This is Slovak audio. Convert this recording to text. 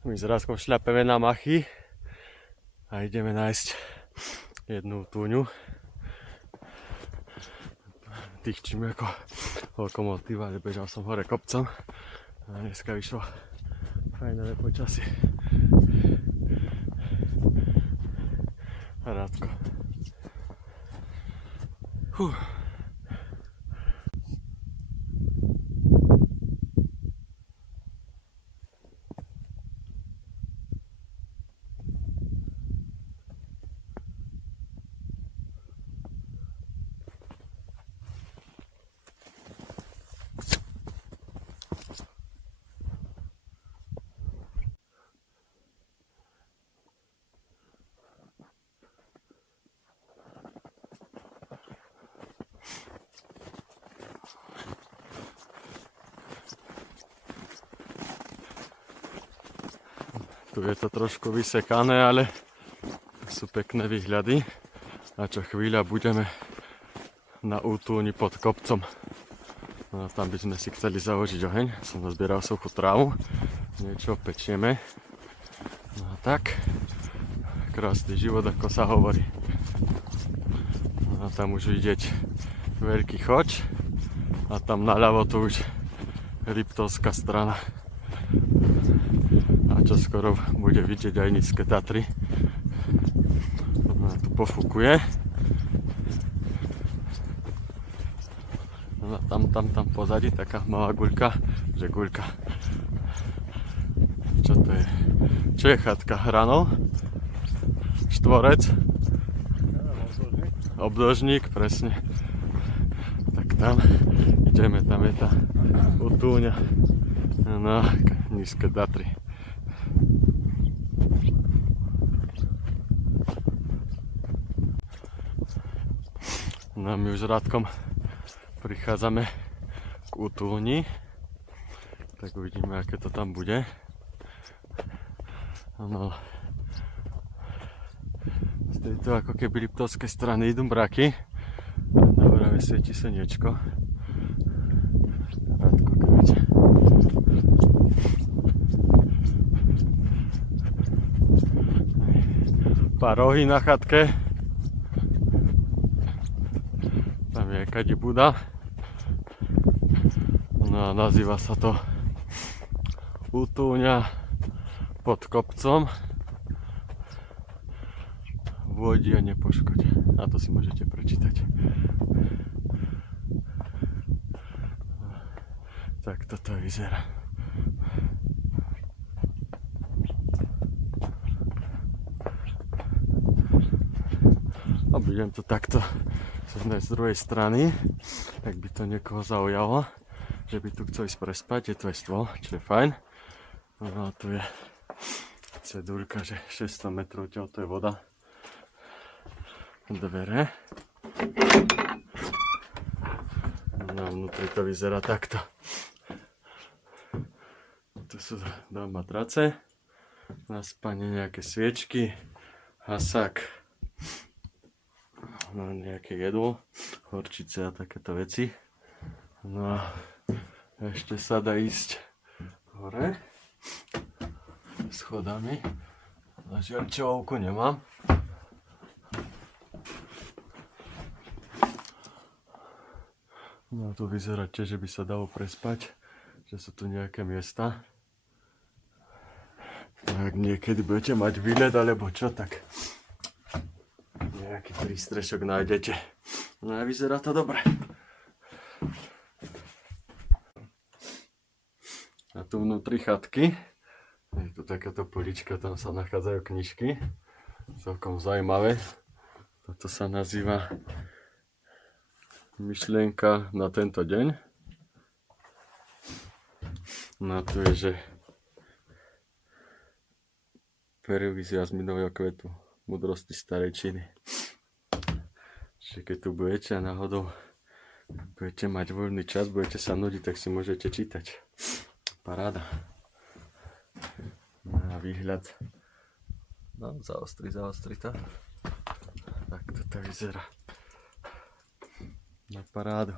My s Ráskom šľapeme na machy a ideme nájsť jednu túňu. Týchčím ako lokomotíva, ale bežal som hore kopcom a dneska vyšlo fajnové počasie. Rádko. Tu je to trošku vysekané, ale sú pekné výhľady. A čo chvíľa budeme na útúni pod kopcom. No, tam by sme si chceli založiť oheň. Som nazbieral suchú trávu. Niečo pečieme. No a tak. Krásny život, ako sa hovorí. No a tam už vidieť veľký choč. A tam naľavo tu už Liptovská strana. A čo skoro bude vidieť aj Nízke Tatry. No, tu pofúkuje. No, tam pozadí taká malá guľka, že guľka. Čo to je? Čo je chatka? Hranol? Štvorec? Obdĺžnik, presne. Tak tam ideme, tam je tá utúňa. No, Nízke Tatry. No my už s Rádkom prichádzame k útulni, tak uvidíme, aké to tam bude. No, z tejto ako keby Liptovskej strany idú mraky. Na vrave svieti slniečko. Rádko kráča. Pár rohy na chatke. Tam je kadi Buda. No a nazýva sa to útúňa pod kopcom. Vôjdi a nepoškoď. A to si môžete prečítať. Tak toto vyzerá. A budem to takto z druhej strany, tak by to niekoho zaujalo, že by tu chcel ísť prespať, je to aj stôl, čo je fajn. No a tu je cedulka, že 600 metrov ťaľ to je voda. Dvere. No vnútri to vyzerá takto. Tu sú dva matrace, na spanie nejaké sviečky, hasák. No, nejaké jedlo, horčice a takéto veci. No a ešte sa dá ísť hore schodami. Na žiarčovku nemám. No a tu vyzerá tiež, že by sa dalo prespať, že sú tu nejaké miesta. Ak niekedy budete mať výlet alebo čo, tak nejaký prístrešok nájdete. No a vyzerá to dobre. A tu vnútri chatky je tu takáto polička, tam sa nachádzajú knižky. Celkom zaujímavé. Toto sa nazýva Myšlienka na tento deň. No a tu je, že Perivy z jazminového kvetu. Múdrosti starej Číny. Čiže keď tu budete a náhodou budete mať voľný čas, budete sa nudiť, tak si môžete čítať. Paráda. No a výhľad. No, zaostri to. Tak toto vyzerá. Na parádu.